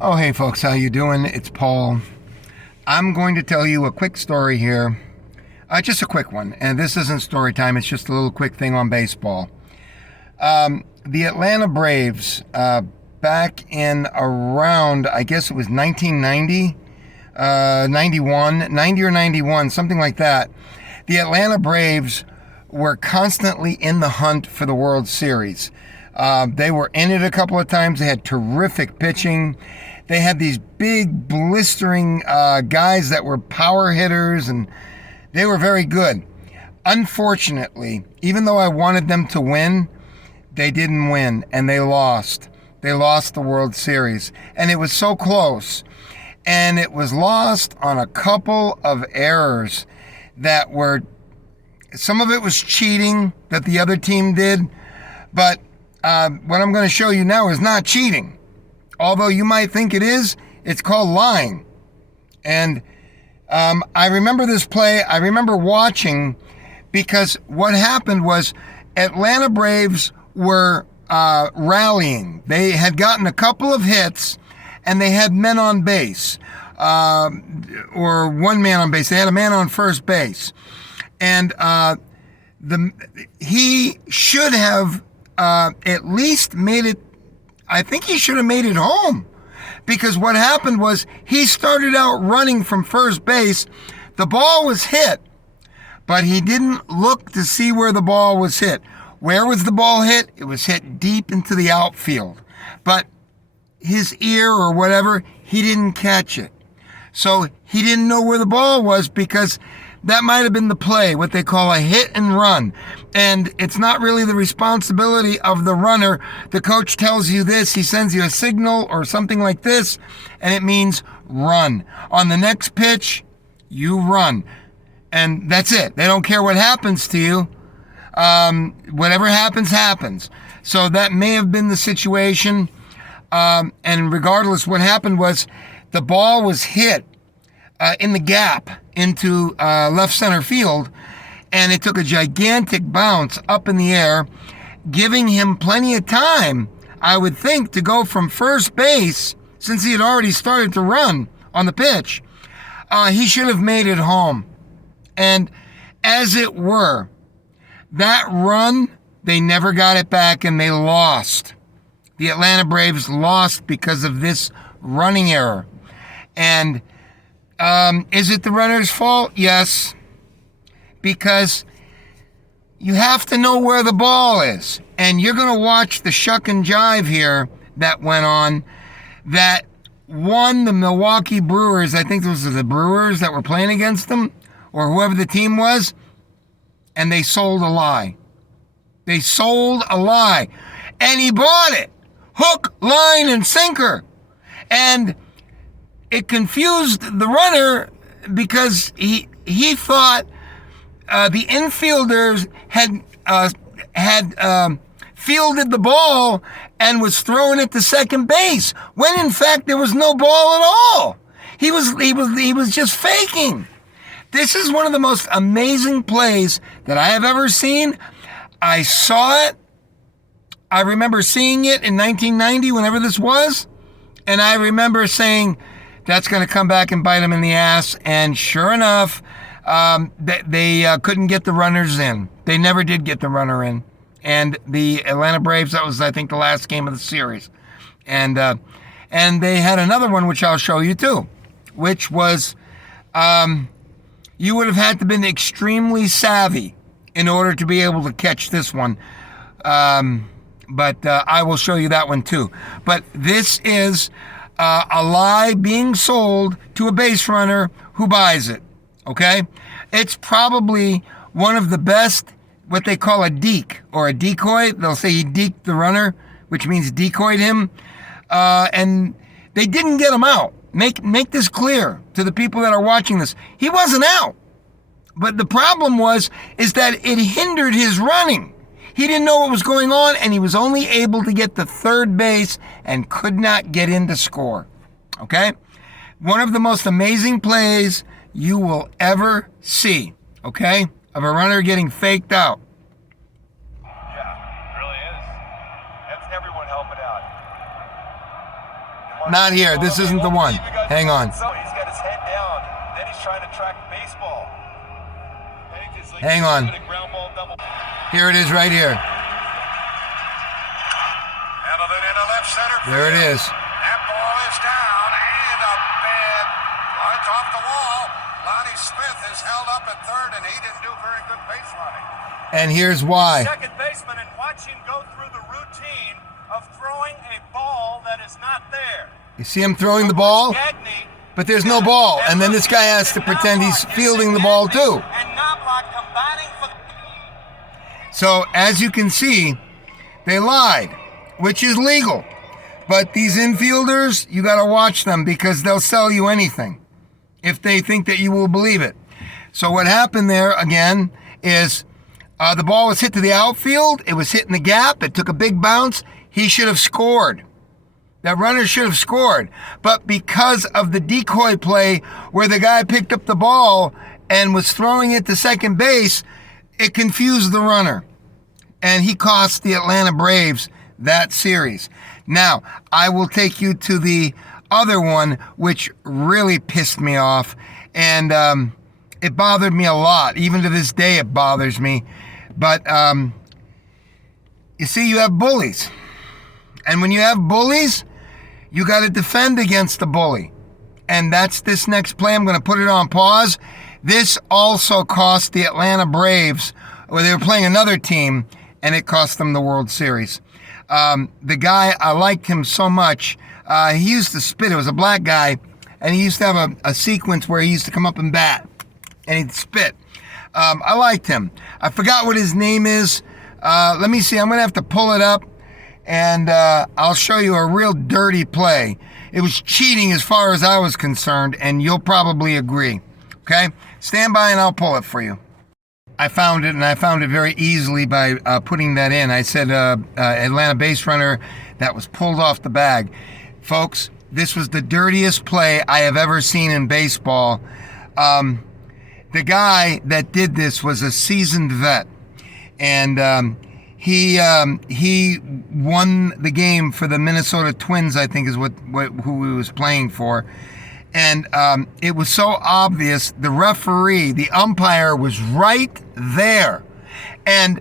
Oh, hey folks, how you doing? It's Paul. I'm going to tell you a quick story here. Just a quick one. And this isn't story time, it's just a little quick thing on baseball. The Atlanta Braves, back in around, I guess it was 1990, 91, 90 or 91, something like that. The Atlanta Braves were constantly in the hunt for the World Series. They were in it a couple of times. They had terrific pitching. They had these big, blistering guys that were power hitters, and they were very good. Unfortunately, even though I wanted them to win, they didn't win, and they lost. They lost the World Series, and it was so close. And it was lost on a couple of errors that were, some of it was cheating that the other team did, but what I'm going to show you now is not cheating. Although you might think it is, it's called lying. And I remember this play, I remember watching, because what happened was Atlanta Braves were rallying. They had gotten a couple of hits, and they had men on base, or one man on base. They had a man on first base. And he should have at least made it. I think he should have made it home, because what happened was he started out running from first base. The ball was hit, but he didn't look to see where the ball was hit. Where was the ball hit? It was hit deep into the outfield, but his ear or whatever, he didn't catch it. So he didn't know where the ball was, because that might have been the play, what they call a hit and run. And it's not really the responsibility of the runner. The coach tells you this, he sends you a signal or something like this, and it means run. On the next pitch, you run. And that's it. They don't care what happens to you. Whatever happens, happens. So that may have been the situation. And regardless, what happened was the ball was hit in the gap into left center field, and it took a gigantic bounce up in the air, giving him plenty of time, I would think, to go from first base, since he had already started to run on the pitch. He should have made it home. And as it were, that run, they never got it back, and they lost. The Atlanta Braves lost because of this running error. And is it the runner's fault? Yes. Because you have to know where the ball is. And you're going to watch the shuck and jive here that went on that won the Milwaukee Brewers. I think those are the Brewers that were playing against them, or whoever the team was. And they sold a lie. They sold a lie. And he bought it. Hook, line, and sinker. And it confused the runner, because he thought the infielders had fielded the ball and was throwing it to second base, when in fact there was no ball at all. He was just faking. This is one of the most amazing plays that I have ever seen. I saw it. I remember seeing it in 1990, whenever this was, and I remember saying, that's going to come back and bite him in the ass. And sure enough, they couldn't get the runners in. They never did get the runner in. And the Atlanta Braves, that was, I think, the last game of the series. And they had another one, which I'll show you too, which was, you would have had to have been extremely savvy in order to be able to catch this one. But I will show you that one too. But this is a lie being sold to a base runner who buys it, okay? It's probably one of the best, what they call a deke, or a decoy. They'll say he deked the runner, which means decoyed him. And they didn't get him out. Make this clear to the people that are watching this. He wasn't out. But the problem is that it hindered his running. He didn't know what was going on, and he was only able to get to third base and could not get in to score. Okay? One of the most amazing plays you will ever see, okay, of a runner getting faked out. Yeah, it really is. That's everyone helping out. Not here. This isn't the one. Hang on. He's got his head down. Then he's trying to track baseball. Hang on. Here it is right here. There it is. That ball is down and a bad. It's off the wall. Lonnie Smith is held up at third, and he didn't do very good base running. And here's why. Second baseman, and watch him go through the routine of throwing a ball that is not there. You see him throwing the ball? But there's no ball. And then this guy has to pretend he's fielding the ball too. So as you can see, they lied, which is legal. But these infielders, you got to watch them because they'll sell you anything if they think that you will believe it. So what happened there, again, is the ball was hit to the outfield. It was hit in the gap. It took a big bounce. He should have scored. That runner should have scored. But because of the decoy play where the guy picked up the ball and was throwing it to second base, it confused the runner. And he cost the Atlanta Braves that series. Now, I will take you to the other one, which really pissed me off. And it bothered me a lot. Even to this day, it bothers me. But you see, you have bullies. And when you have bullies, you got to defend against the bully. And that's this next play. I'm going to put it on pause. This also cost the Atlanta Braves, where they were playing another team, and it cost them the World Series. The guy, I liked him so much. He used to spit. It was a black guy, and he used to have a sequence where he used to come up and bat, and he'd spit. I liked him. I forgot what his name is. Let me see. I'm going to have to pull it up, and I'll show you a real dirty play. It was cheating as far as I was concerned, and you'll probably agree. Okay? Stand by, and I'll pull it for you. I found it, and I found it very easily by putting that in. I said Atlanta base runner that was pulled off the bag. Folks, this was the dirtiest play I have ever seen in baseball. The guy that did this was a seasoned vet, and he won the game for the Minnesota Twins, I think is who he was playing for. And it was so obvious. The referee, the umpire, was right there. And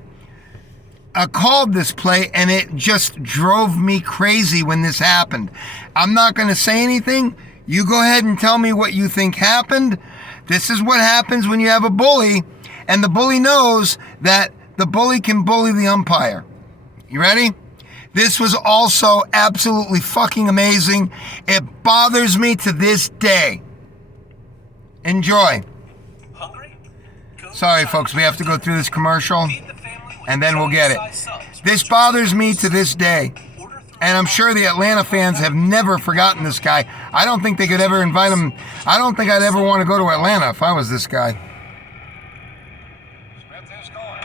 I called this play, and it just drove me crazy when this happened. I'm not going to say anything. You go ahead and tell me what you think happened. This is what happens when you have a bully, and the bully knows that the bully can bully the umpire. You ready? This was also absolutely fucking amazing. It bothers me to this day. Enjoy. Sorry, folks, we have to go through this commercial, and then we'll get it. This bothers me to this day. And I'm sure the Atlanta fans have never forgotten this guy. I don't think they could ever invite him. I don't think I'd ever want to go to Atlanta if I was this guy. Smith is going.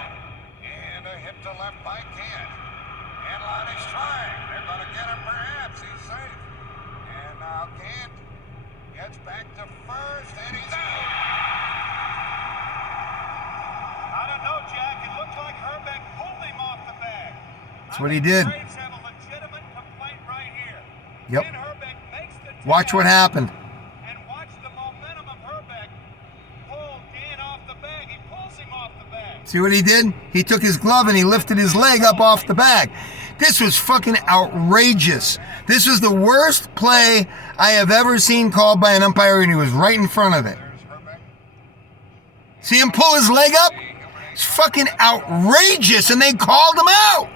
And a hit to left by Kent. And Lonnie's trying. They're going to get him perhaps. He's safe. And now Kent gets back to first, and he's out. I don't know, Jack. It looked like Herbeck pulled him off the bag. That's what he did. Yep. Watch what happened. And watch the momentum of Herbeck pull Dan off the bag. He pulls him off the bag. See what he did? He took his glove and he lifted his leg up off the bag. This was fucking outrageous. This was the worst play I have ever seen called by an umpire, and he was right in front of it. See him pull his leg up? It's fucking outrageous, and they called him out.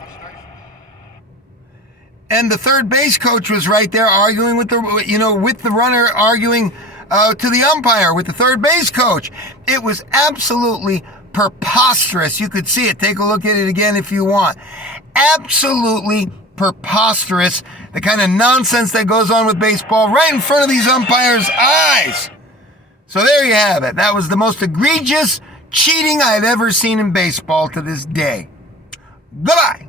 And the third base coach was right there arguing with the runner, arguing to the umpire with the third base coach. It was absolutely preposterous. You could see it. Take a look at it again if you want. Absolutely preposterous. The kind of nonsense that goes on with baseball right in front of these umpires' eyes. So there you have it. That was the most egregious cheating I had ever seen in baseball to this day. Goodbye.